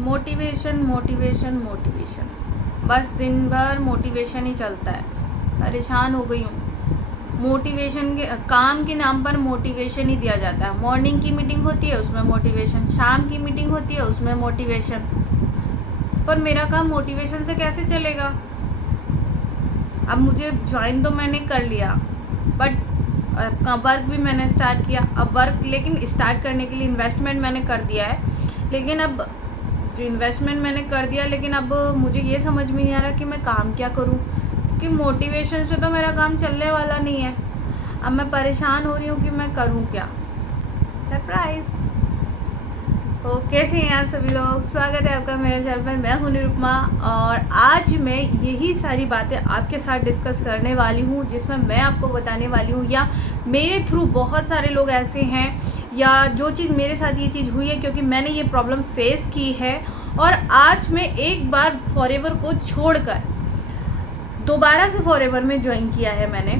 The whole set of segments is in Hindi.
मोटिवेशन मोटिवेशन मोटिवेशन, बस दिन भर मोटिवेशन ही चलता है। परेशान हो गई हूँ। मोटिवेशन के काम के नाम पर मोटिवेशन ही दिया जाता है। मॉर्निंग की मीटिंग होती है उसमें मोटिवेशन, शाम की मीटिंग होती है उसमें मोटिवेशन। पर मेरा काम मोटिवेशन से कैसे चलेगा? अब मुझे ज्वाइन तो मैंने कर लिया, बट वर्क भी मैंने स्टार्ट किया। अब वर्क लेकिन स्टार्ट करने के लिए इन्वेस्टमेंट मैंने कर दिया है, लेकिन अब जो इन्वेस्टमेंट मैंने कर दिया, लेकिन अब मुझे ये समझ में नहीं आ रहा कि मैं काम क्या करूं, क्योंकि मोटिवेशन से तो मेरा काम चलने वाला नहीं है। अब मैं परेशान हो रही हूँ कि मैं करूँ क्या। सरप्राइज। तो कैसे हैं आप सभी लोग? स्वागत है आपका मेरे चैनल पर। मैं हूं निरुपमा और आज मैं यही सारी बातें आपके साथ डिस्कस करने वाली हूं, जिसमें मैं आपको बताने वाली हूं, या मेरे थ्रू बहुत सारे लोग ऐसे हैं, या जो चीज़ मेरे साथ ये चीज़ हुई है क्योंकि मैंने ये प्रॉब्लम फेस की है। और आज मैं एक बार फॉरएवर को छोड़कर दोबारा से फॉरएवर में ज्वाइन किया है मैंने,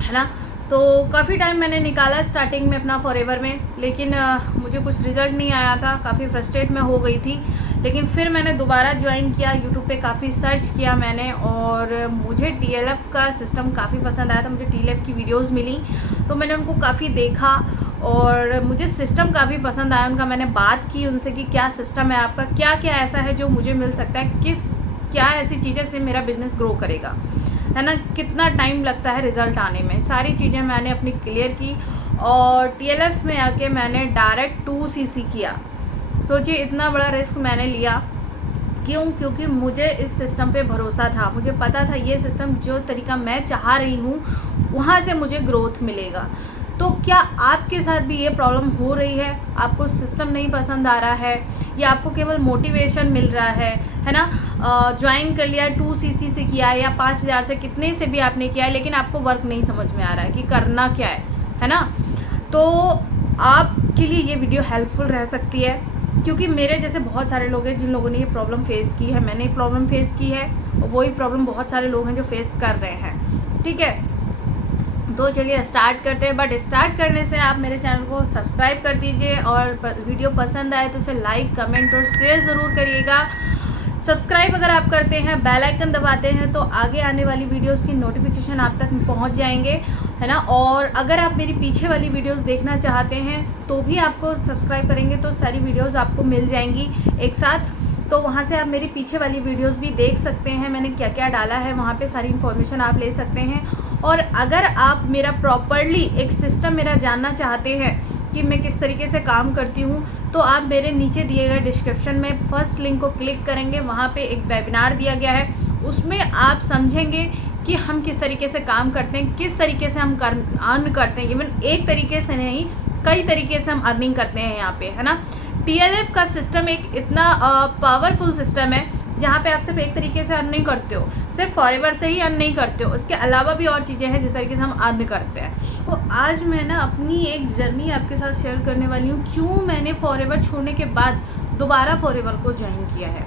है ना। तो काफ़ी टाइम मैंने निकाला स्टार्टिंग में अपना फॉरएवर में, लेकिन मुझे कुछ रिज़ल्ट नहीं आया था। काफ़ी फ्रस्ट्रेट मैं हो गई थी, लेकिन फिर मैंने दोबारा ज्वाइन किया। यूट्यूब पे काफ़ी सर्च किया मैंने और मुझे TLF का सिस्टम काफ़ी पसंद आया था। मुझे TLF की वीडियोस मिली तो मैंने उनको काफ़ी देखा और मुझे सिस्टम काफ़ी पसंद आया उनका। मैंने बात की उनसे कि क्या सिस्टम है आपका, क्या क्या ऐसा है जो मुझे मिल सकता है, क्या ऐसी चीज़ें से मेरा बिज़नेस ग्रो करेगा, है ना, कितना टाइम लगता है रिज़ल्ट आने में। सारी चीज़ें मैंने अपनी क्लियर की और TLF में आके मैंने डायरेक्ट 2CC किया। सोचिए इतना बड़ा रिस्क मैंने लिया। क्यों? क्योंकि मुझे इस सिस्टम पे भरोसा था। मुझे पता था ये सिस्टम जो तरीका मैं चाह रही हूँ वहाँ से मुझे ग्रोथ मिलेगा। तो क्या आपके साथ भी ये प्रॉब्लम हो रही है? आपको सिस्टम नहीं पसंद आ रहा है या आपको केवल मोटिवेशन मिल रहा है ना? ज्वाइन कर लिया, 2CC से किया है या 5000 से, कितने से भी आपने किया है, लेकिन आपको वर्क नहीं समझ में आ रहा है कि करना क्या है ना। तो आपके लिए ये वीडियो हेल्पफुल रह सकती है, क्योंकि मेरे जैसे बहुत सारे लोग हैं जिन लोगों ने ये प्रॉब्लम फेस की है। मैंने प्रॉब्लम फेस की है और वही प्रॉब्लम बहुत सारे लोग हैं जो फेस कर रहे हैं। ठीक है, तो चलिए स्टार्ट करते हैं। बट स्टार्ट करने से आप मेरे चैनल को सब्सक्राइब कर दीजिए और वीडियो पसंद आए तो उसे लाइक, कमेंट और शेयर ज़रूर करिएगा। सब्सक्राइब अगर आप करते हैं, बेल आइकन दबाते हैं, तो आगे आने वाली वीडियोस की नोटिफिकेशन आप तक पहुंच जाएंगे, है ना। और अगर आप मेरी पीछे वाली वीडियोस देखना चाहते हैं तो भी आपको सब्सक्राइब करेंगे तो सारी वीडियोस आपको मिल जाएंगी एक साथ। तो वहाँ से आप मेरी पीछे वाली वीडियोस भी देख सकते हैं, मैंने क्या क्या डाला है, वहाँ पे सारी इन्फॉर्मेशन आप ले सकते हैं। और अगर आप मेरा प्रॉपरली एक सिस्टम मेरा जानना चाहते हैं कि मैं किस तरीके से काम करती हूँ, तो आप मेरे नीचे दिए गए डिस्क्रिप्शन में फर्स्ट लिंक को क्लिक करेंगे। वहाँ पे एक वेबिनार दिया गया है, उसमें आप समझेंगे कि हम किस तरीके से काम करते हैं, किस तरीके से हम अर्न करते हैं। इवन एक तरीके से नहीं, कई तरीके से हम अर्निंग करते हैं यहाँ पे, है ना। TLF का सिस्टम एक इतना पावरफुल सिस्टम है जहाँ पे आप सिर्फ एक तरीके से अर्न नहीं करते हो, सिर्फ फॉरएवर से ही अर्न नहीं करते हो, उसके अलावा भी और चीज़ें हैं जिस तरीके से हम अर्न करते हैं। तो आज मैं ना अपनी एक जर्नी आपके साथ शेयर करने वाली हूँ, क्यों मैंने फॉरएवर छोड़ने के बाद दोबारा फॉरएवर को ज्वाइन किया है।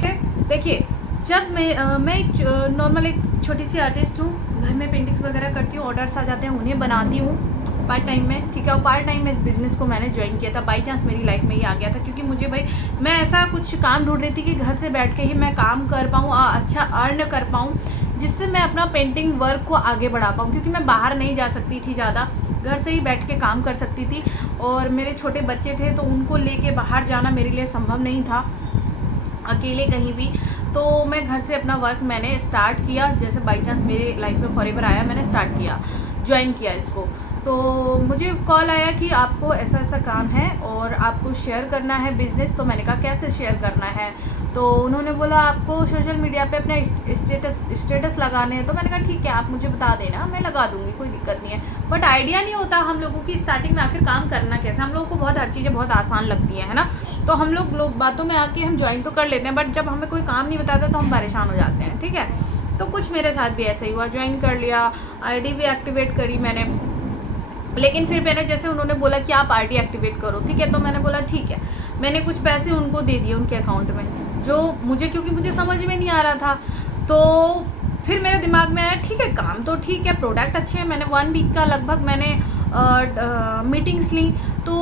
ठीक, देखिए, जब मैं एक नॉर्मल एक छोटी सी आर्टिस्ट हूँ, घर में पेंटिंग्स वगैरह करती हूँ, ऑर्डर्स आ जाते हैं उन्हें बनाती हूँ पार्ट टाइम में। ठीक है, और पार्ट टाइम में इस बिज़नेस को मैंने ज्वाइन किया था। बाई चांस मेरी लाइफ में ये आ गया था, क्योंकि मुझे भाई मैं ऐसा कुछ काम ढूंढ रही थी कि घर से बैठ के ही मैं काम कर पाऊँ, अच्छा अर्न कर पाऊँ, जिससे मैं अपना पेंटिंग वर्क को आगे बढ़ा पाऊँ। क्योंकि मैं बाहर नहीं जा सकती थी ज़्यादा, घर से ही बैठ के काम कर सकती थी, और मेरे छोटे बच्चे थे तो उनको लेके बाहर जाना मेरे लिए संभव नहीं था अकेले कहीं भी। तो मैं घर से अपना वर्क मैंने स्टार्ट किया। जैसे बाई चांस मेरे लाइफ में फॉरएवर आया, मैंने स्टार्ट किया, ज्वाइन किया इसको। तो मुझे कॉल आया कि आपको ऐसा ऐसा काम है और आपको शेयर करना है बिज़नेस। तो मैंने कहा कैसे शेयर करना है? तो उन्होंने बोला आपको सोशल मीडिया पे अपने स्टेटस लगाने हैं। तो मैंने कहा ठीक है, आप मुझे बता देना, मैं लगा दूंगी, कोई दिक्कत नहीं है। बट आइडिया नहीं होता हम लोगों की स्टार्टिंग में आखिर काम करना कैसे। हम लोगों को बहुत हर चीज़ें बहुत आसान लगती है ना। तो हम लोग बातों में आके हम ज्वाइन तो कर लेते हैं, बट जब हमें कोई काम नहीं बताता तो हम परेशान हो जाते हैं। ठीक है, तो कुछ मेरे साथ भी ऐसा ही हुआ। ज्वाइन कर लिया, ID भी एक्टिवेट करी मैंने, लेकिन फिर मैंने जैसे उन्होंने बोला कि आप ID एक्टिवेट करो, ठीक है, तो मैंने बोला ठीक है। मैंने कुछ पैसे उनको दे दिए उनके अकाउंट में, जो मुझे, क्योंकि मुझे समझ में नहीं आ रहा था। तो फिर मेरे दिमाग में आया ठीक है, काम तो ठीक है, प्रोडक्ट अच्छे हैं। मैंने 1 वीक का लगभग मैंने मीटिंग्स ली, तो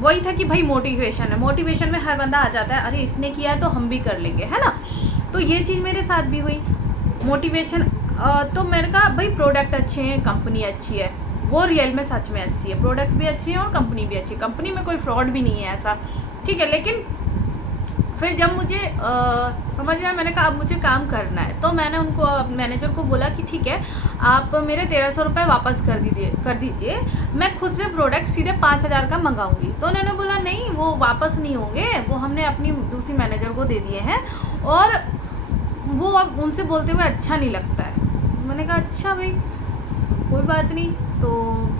वही था कि भाई मोटिवेशन है, मोटिवेशन में हर बंदा आ जाता है, अरे इसने किया है तो हम भी कर लेंगे, है ना। तो ये चीज़ मेरे साथ भी हुई, मोटिवेशन। तो मैंने कहा भाई प्रोडक्ट अच्छे हैं, कंपनी अच्छी है, वो रियल में सच में अच्छी है, प्रोडक्ट भी अच्छे हैं और कंपनी भी अच्छी है, कंपनी में कोई फ्रॉड भी नहीं है ऐसा, ठीक है। लेकिन फिर जब मुझे समझ में आया, मैंने कहा अब मुझे काम करना है, तो मैंने उनको मैनेजर को बोला कि ठीक है आप मेरे 1300 रुपये वापस कर दीजिए, मैं खुद से प्रोडक्ट सीधे 5000 का मंगाऊंगी। तो उन्होंने बोला नहीं वो वापस नहीं होंगे, वो हमने अपनी दूसरी मैनेजर को दे दिए हैं और वो अब उनसे बोलते हुए अच्छा नहीं लगता है। मैंने कहा अच्छा भाई कोई बात नहीं। तो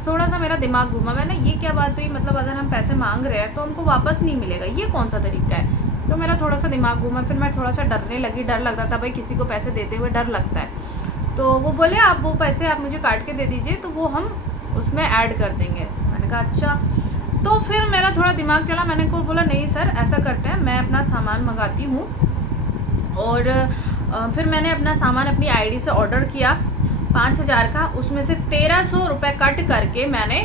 थोड़ा सा मेरा दिमाग घूमा, मैंने ये क्या बात हुई, मतलब अगर हम पैसे मांग रहे हैं तो हमको वापस नहीं मिलेगा, ये कौन सा तरीका है। तो मेरा थोड़ा सा दिमाग घूमा, फिर मैं थोड़ा सा डरने लगी, डर लग रहा था भाई, किसी को पैसे देते हुए डर लगता है। तो वो बोले आप वो पैसे आप मुझे काट के दे दीजिए, तो वो हम उसमें ऐड कर देंगे। मैंने कहा अच्छा। तो फिर मेरा थोड़ा दिमाग चला, मैंने को बोला नहीं सर ऐसा करते हैं, मैं अपना सामान मंगाती हूँ। और फिर मैंने अपना सामान अपनी आईडी से ऑर्डर किया 5000 का, उसमें से 1300 रुपये कट करके मैंने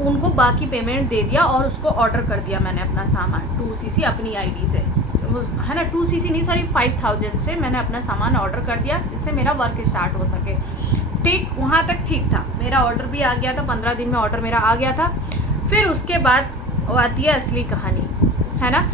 उनको बाकी पेमेंट दे दिया और उसको ऑर्डर कर दिया मैंने अपना सामान 2cc अपनी आईडी से, है ना, 2cc नहीं सॉरी 5000 से मैंने अपना सामान ऑर्डर कर दिया, इससे मेरा वर्क स्टार्ट हो सके। ठीक, वहाँ तक ठीक था, मेरा ऑर्डर भी आ गया था, 15 दिन में ऑर्डर मेरा आ गया था। फिर उसके बाद आती है असली कहानी, है ना।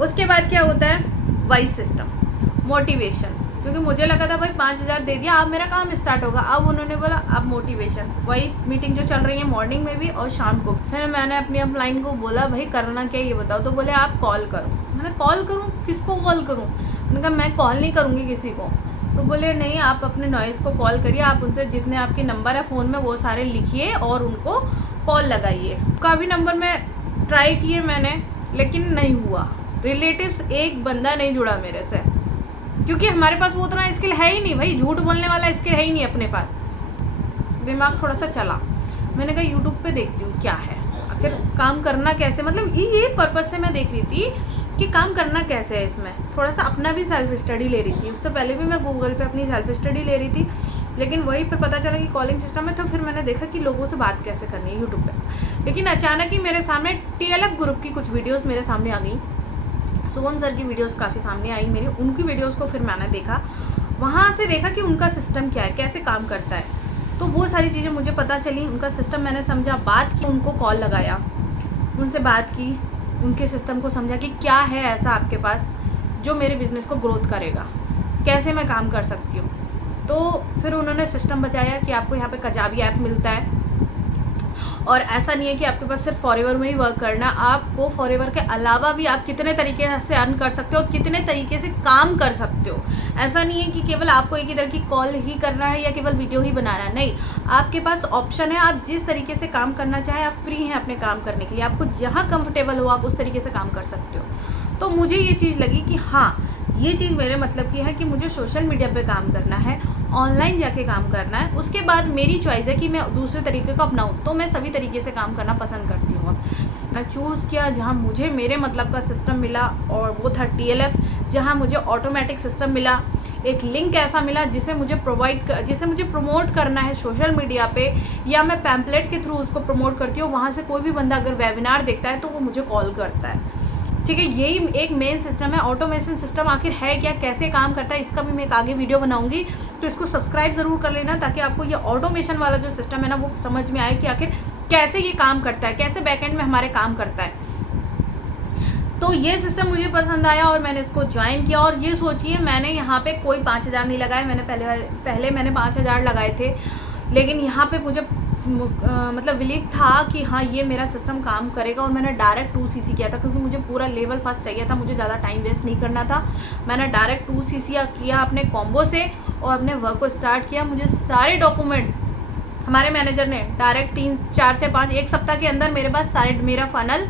उसके बाद क्या होता है, वाइस सिस्टम, मोटिवेशन, क्योंकि मुझे लगा था भाई 5000 दे दिया अब मेरा काम स्टार्ट होगा। अब उन्होंने बोला अब मोटिवेशन, वही मीटिंग जो चल रही है मॉर्निंग में भी और शाम को। फिर मैंने अपनी अपलाइन को बोला भाई करना क्या ये बताओ। तो बोले आप कॉल करो। मैंने कॉल करूँ, किसको कॉल करूँ। मैंने कहा मैं कॉल नहीं करूँगी किसी को। तो बोले नहीं आप अपने नॉइस को कॉल करिए, आप उनसे जितने आपके नंबर है फ़ोन में वो सारे लिखिए और उनको कॉल लगाइए। काफ़ी नंबर में ट्राई किए मैंने, लेकिन नहीं हुआ। रिलेटिव्स एक बंदा नहीं जुड़ा मेरे से, क्योंकि हमारे पास वो उतना स्किल है ही नहीं भाई, झूठ बोलने वाला स्किल है ही नहीं अपने पास। दिमाग थोड़ा सा चला, मैंने कहा यूट्यूब पे देखती हूँ क्या है आखिर काम करना कैसे, मतलब ये पर्पज़ से मैं देख रही थी कि काम करना कैसे है इसमें। थोड़ा सा अपना भी सेल्फ स्टडी ले रही थी, उससे पहले भी मैं गूगल पे अपनी सेल्फ स्टडी ले रही थी, लेकिन वहीं पे पता चला कि कॉलिंग सिस्टम है। तो फिर मैंने देखा कि लोगों से बात कैसे करनी है यूट्यूब पे। लेकिन अचानक ही मेरे सामने TLF ग्रुप की कुछ वीडियोज़ मेरे सामने आ गई, सुगम सर की वीडियोस काफ़ी सामने आई मेरी, उनकी वीडियोस को फिर मैंने देखा, वहाँ से देखा कि उनका सिस्टम क्या है, कैसे काम करता है। तो वो सारी चीज़ें मुझे पता चली, उनका सिस्टम मैंने समझा, बात की, उनको कॉल लगाया, उनसे बात की, उनके सिस्टम को समझा कि क्या है ऐसा आपके पास जो मेरे बिज़नेस को ग्रोथ करेगा, कैसे मैं काम कर सकती हूँ। तो फिर उन्होंने सिस्टम बताया कि आपको यहाँ पे कजाबी ऐप मिलता है और ऐसा नहीं है कि आपके पास सिर्फ फॉरएवर में ही वर्क करना, आपको फॉरएवर के अलावा भी आप कितने तरीके से अर्न कर सकते हो और कितने तरीके से काम कर सकते हो। ऐसा नहीं है कि केवल आपको एक ही तरह की कॉल ही करना है या केवल वीडियो ही बनाना है, नहीं, आपके पास ऑप्शन है, आप जिस तरीके से काम करना चाहें आप फ्री हैं अपने काम करने के लिए, आपको जहाँ कंफर्टेबल हो आप उस तरीके से काम कर सकते हो। तो मुझे ये चीज़ लगी कि हाँ ये चीज़ मेरे मतलब की है कि मुझे सोशल मीडिया पे काम करना है, ऑनलाइन जाके काम करना है। उसके बाद मेरी चॉइस है कि मैं दूसरे तरीके को अपनाऊँ, तो मैं सभी तरीके से काम करना पसंद करती हूँ। अब मैं चूज़ किया जहाँ मुझे मेरे मतलब का सिस्टम मिला, और वो था TLF, जहाँ मुझे ऑटोमेटिक सिस्टम मिला, एक लिंक ऐसा मिला जिसे मुझे प्रमोट करना है सोशल मीडिया पे, या मैं पैम्पलेट के थ्रू उसको प्रमोट करती हूँ। वहाँ से कोई भी बंदा अगर वेबिनार देखता है तो वो मुझे कॉल करता है, ठीक है। यही एक मेन सिस्टम है। ऑटोमेशन सिस्टम आखिर है क्या, कैसे काम करता है, इसका भी मैं एक आगे वीडियो बनाऊंगी, तो इसको सब्सक्राइब ज़रूर कर लेना ताकि आपको ये ऑटोमेशन वाला जो सिस्टम है ना वो समझ में आए कि आखिर कैसे ये काम करता है, कैसे बैकएंड में हमारे काम करता है। तो ये सिस्टम मुझे पसंद आया और मैंने इसको ज्वाइन किया। और ये सोचिए मैंने यहाँ पे कोई 5000 नहीं लगाए, मैंने पहले मैंने 5000 लगाए थे, लेकिन यहाँ पे मुझे मतलब बिलीव था कि हाँ ये मेरा सिस्टम काम करेगा। और मैंने डायरेक्ट 2cc किया था क्योंकि मुझे पूरा लेवल फर्स्ट चाहिए था, मुझे ज़्यादा टाइम वेस्ट नहीं करना था। मैंने डायरेक्ट 2cc किया अपने कॉम्बो से और अपने वर्क को स्टार्ट किया। मुझे सारे डॉक्यूमेंट्स हमारे मैनेजर ने डायरेक्ट 3-4 से 5 एक सप्ताह के अंदर मेरे पास सारे मेरा फनल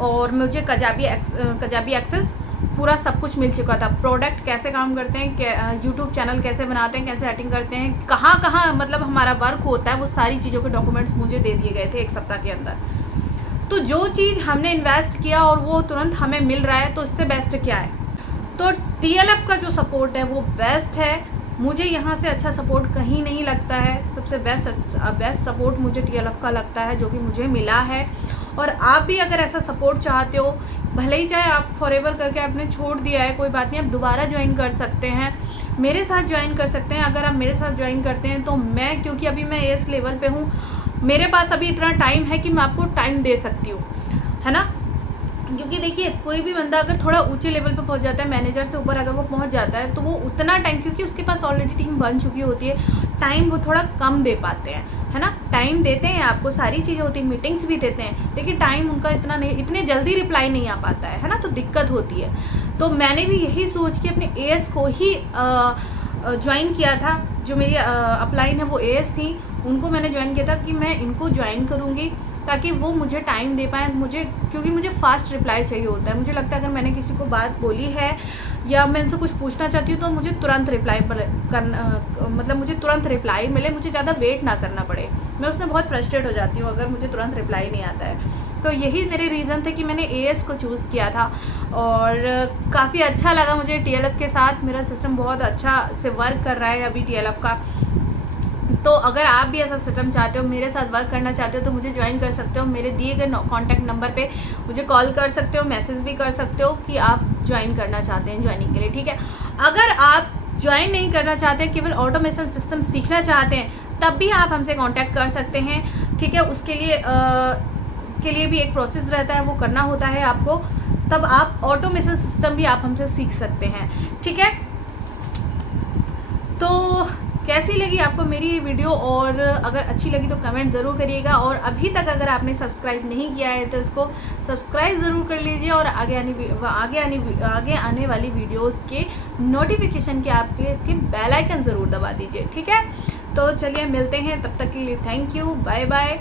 और मुझे कजाबी एक्सेस पूरा सब कुछ मिल चुका था। प्रोडक्ट कैसे काम करते हैं, यूट्यूब चैनल कैसे बनाते हैं, कैसे एडिटिंग करते हैं, कहाँ मतलब हमारा वर्क होता है, वो सारी चीज़ों के डॉक्यूमेंट्स मुझे दे दिए गए थे एक सप्ताह के अंदर। तो जो चीज़ हमने इन्वेस्ट किया और वो तुरंत हमें मिल रहा है, तो इससे बेस्ट क्या है। तो TLF का जो सपोर्ट है वो बेस्ट है। मुझे यहाँ से अच्छा सपोर्ट कहीं नहीं लगता है। सबसे बेस्ट सपोर्ट मुझे TLF का लगता है, जो कि मुझे मिला है। और आप भी अगर ऐसा सपोर्ट चाहते हो, भले ही चाहे आप फॉरएवर करके आपने छोड़ दिया है, कोई बात नहीं, आप दोबारा ज्वाइन कर सकते हैं, मेरे साथ ज्वाइन कर सकते हैं। अगर आप मेरे साथ ज्वाइन करते हैं तो मैं, क्योंकि अभी मैं AS लेवल पे हूँ, मेरे पास अभी इतना टाइम है कि मैं आपको टाइम दे सकती हूँ, है ना। क्योंकि देखिए, कोई भी बंदा अगर थोड़ा ऊंचे लेवल पे पहुंच जाता है, मैनेजर से ऊपर अगर वो पहुंच जाता है, तो वो उतना टाइम, क्योंकि उसके पास ऑलरेडी टीम बन चुकी होती है, टाइम वो थोड़ा कम दे पाते हैं, है ना। टाइम देते हैं आपको, सारी चीज़ें होती हैं, मीटिंग्स भी देते हैं, लेकिन टाइम उनका इतना नहीं, इतने जल्दी रिप्लाई नहीं आ पाता है ना, तो दिक्कत होती है। तो मैंने भी यही सोच के अपने AS को ही ज्वाइन किया था। जो मेरी अपलाइन है वो AS थी, उनको मैंने ज्वाइन किया था कि मैं इनको ज्वाइन करूँगी ताकि वो मुझे टाइम दे पाएँ, मुझे, क्योंकि मुझे फ़ास्ट रिप्लाई चाहिए होता है। मुझे लगता है अगर मैंने किसी को बात बोली है या मैं उनसे कुछ पूछना चाहती हूँ तो मुझे तुरंत रिप्लाई करना, मतलब मुझे तुरंत रिप्लाई मिले, मुझे ज़्यादा वेट ना करना पड़े। मैं उसमें बहुत फ्रस्ट्रेट हो जाती हूँ अगर मुझे तुरंत रिप्लाई नहीं आता है। तो यही मेरे रीज़न थे कि मैंने AS को चूज़ किया था, और काफ़ी अच्छा लगा मुझे TLF के साथ। मेरा सिस्टम बहुत अच्छा से वर्क कर रहा है अभी TLF का। तो अगर आप भी ऐसा सिस्टम चाहते हो, मेरे साथ वर्क करना चाहते हो, तो मुझे ज्वाइन कर सकते हो। मेरे दिए गए कॉन्टैक्ट नंबर पे मुझे कॉल कर सकते हो, मैसेज भी कर सकते हो कि आप ज्वाइन करना चाहते हैं, ज्वाइनिंग के लिए, ठीक है। अगर आप ज्वाइन नहीं करना चाहते, केवल ऑटोमेशन सिस्टम सीखना चाहते हैं, तब भी आप हमसे कॉन्टैक्ट कर सकते हैं, ठीक है। उसके लिए भी एक प्रोसेस रहता है, वो करना होता है आपको, तब आप ऑटोमेशन सिस्टम भी आप हमसे सीख सकते हैं, ठीक है। तो कैसी लगी आपको मेरी ये वीडियो, और अगर अच्छी लगी तो कमेंट ज़रूर करिएगा। और अभी तक अगर आपने सब्सक्राइब नहीं किया है तो इसको सब्सक्राइब ज़रूर कर लीजिए, और आगे आने वाली वीडियोस के नोटिफिकेशन के आपके लिए इसके बेल आइकन ज़रूर दबा दीजिए, ठीक है। तो चलिए मिलते हैं, तब तक के लिए थैंक यू, बाय बाय।